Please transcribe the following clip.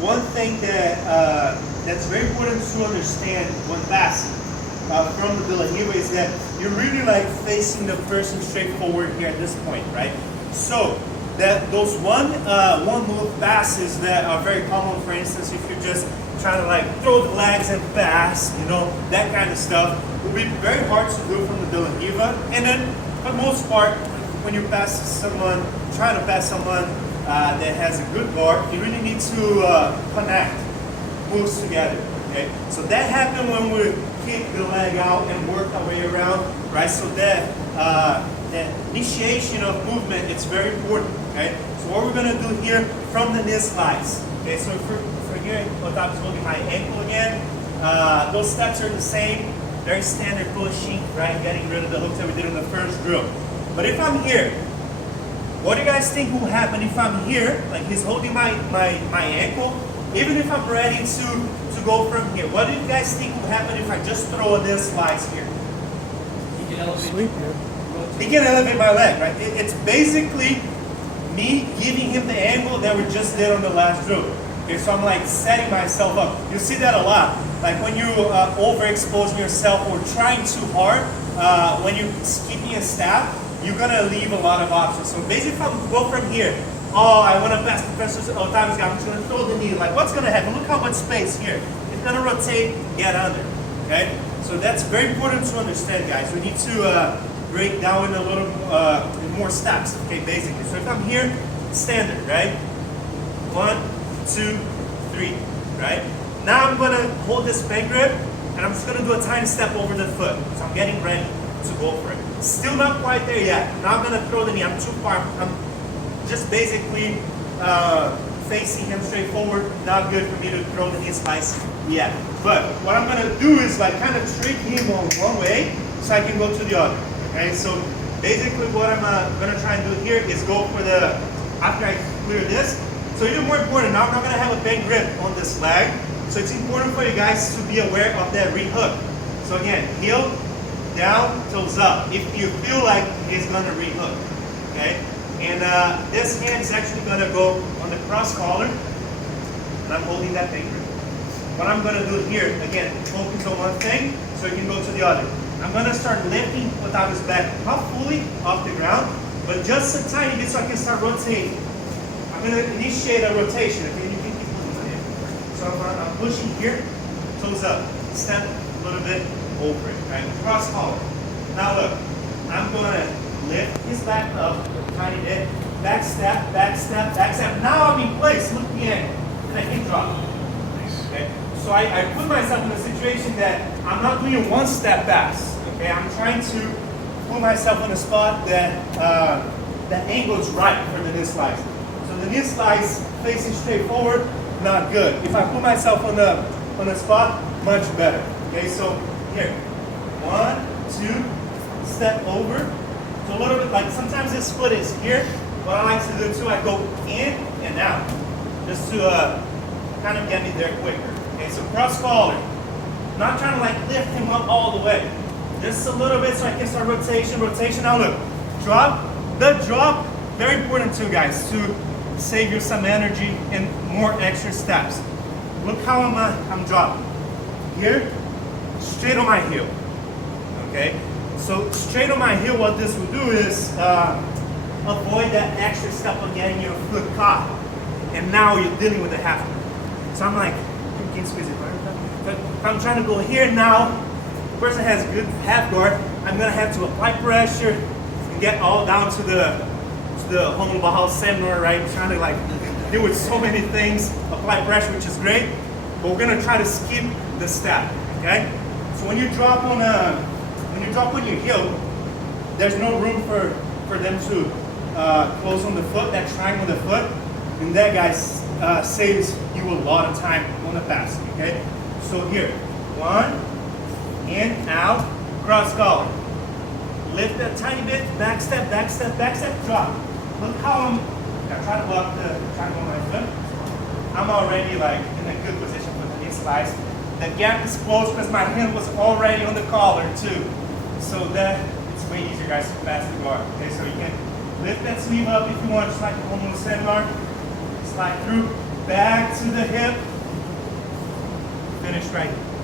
one thing that that's very important to understand when passing from the Delariva is that you're really like facing the person straight forward here at this point, right? So that those one move passes that are very common, for instance, if you're just trying to like throw the legs and pass, you know, that kind of stuff, will be very hard to do from the Delariva. And then for the most part, when you pass someone, trying to pass someone that has a good guard, you really need to connect moves together. Okay, so that happened when we kick the leg out and work our way around, right? So that that initiation of movement, it's very important. Okay, so what we're gonna do here from the knee slides. Okay, so if we're here, Otávio's holding my ankle again. Those steps are the same, very standard pushing, right? Getting rid of the hooks that we did in the first drill. But if I'm here, what do you guys think will happen if I'm here, like he's holding my ankle, even if I'm ready to go from here? What do you guys think will happen if I just throw this slice here? You can elevate. Sweep here. He can elevate my leg, right? It's basically me giving him the angle that we just did on the last drill. Okay, so I'm like setting myself up. You see that a lot. Like when you overexposing yourself or trying too hard, when you're skipping a step, you're gonna leave a lot of options. So basically if I go from here, oh, I wanna pass Professor Otávio's guy, I'm just gonna throw the knee. Like what's gonna happen? Look how much space here. It's gonna rotate, get under, okay? So that's very important to understand, guys. We need to break down in a little in more steps, okay, basically. So if I'm here, standard, right? 1, 2, 3, right? Now I'm gonna hold this bank grip and I'm just gonna do a tiny step over the foot. So I'm getting ready to go for it. Still not quite there yet. Now I'm gonna throw the knee. I'm too far. I'm just basically facing him straight forward. Not good for me to throw the knee slice yet. But what I'm gonna do is like kind of trick him on one way so I can go to the other. Okay, so basically what I'm gonna try and do here is go for the, after I clear this. So even more important, now I'm not gonna have a big grip on this leg. So it's important for you guys to be aware of that re-hook. So again, heel, down, toes up. If you feel like he's gonna re-hook, okay? And this hand is actually gonna go on the cross collar, and I'm holding that big grip. What I'm gonna do here, again, focus on one thing, so you can go to the other. I'm gonna start lifting Otávio's back, not fully off the ground, but just a tiny bit so I can start rotating. I'm gonna initiate a rotation. Okay, you can keep moving it. So I'm pushing here, toes up, step a little bit over it, right? Cross collar. Now look, I'm gonna lift his back up a tiny bit, back step, back step, back step. Now I'm in place, look at the angle, and I can drop. Okay? So I put myself in a situation that I'm not doing a one step pass. Okay, I'm trying to put myself in a spot that that angle is right for the knee slice. So the knee slice facing straight forward, not good. If I put myself on the spot, much better. Okay, so here, 1, 2, step over. So a little bit like sometimes this foot is here. What I like to do too, I go in and out, just to kind of get me there quicker. Okay, so cross collar. Not trying to like lift him up all the way. Just a little bit so I can start rotation. Now look, drop. The drop, very important too, guys, to save you some energy and more extra steps. Look how I'm dropping. Here, straight on my heel. Okay, so straight on my heel, what this will do is avoid that extra step of getting your foot caught. And now you're dealing with the half guard. So I'm like, you can squeeze it. But if I'm trying to go here now, the person has a good half guard, I'm gonna have to apply pressure and get all down to the Romulo Barral seminar, right? Trying to like deal with so many things, apply pressure, which is great, but we're gonna try to skip the step, okay? So when you drop on your heel, there's no room for them to close on the foot, that triangle on the foot, and that, guys, saves you a lot of time on the pass, okay? So here, 1, in, out, cross collar. Lift that tiny bit, back step, back step, back step, drop. Look how I'm trying to block the triangle on my foot. I'm already like in a good position for the knee slice. The gap is closed because my hand was already on the collar too. So that it's way easier, guys, to pass the guard. Okay, so you can lift that sleeve up if you want, just like the Romulo seminar. Slide through, back to the hip, finish right here.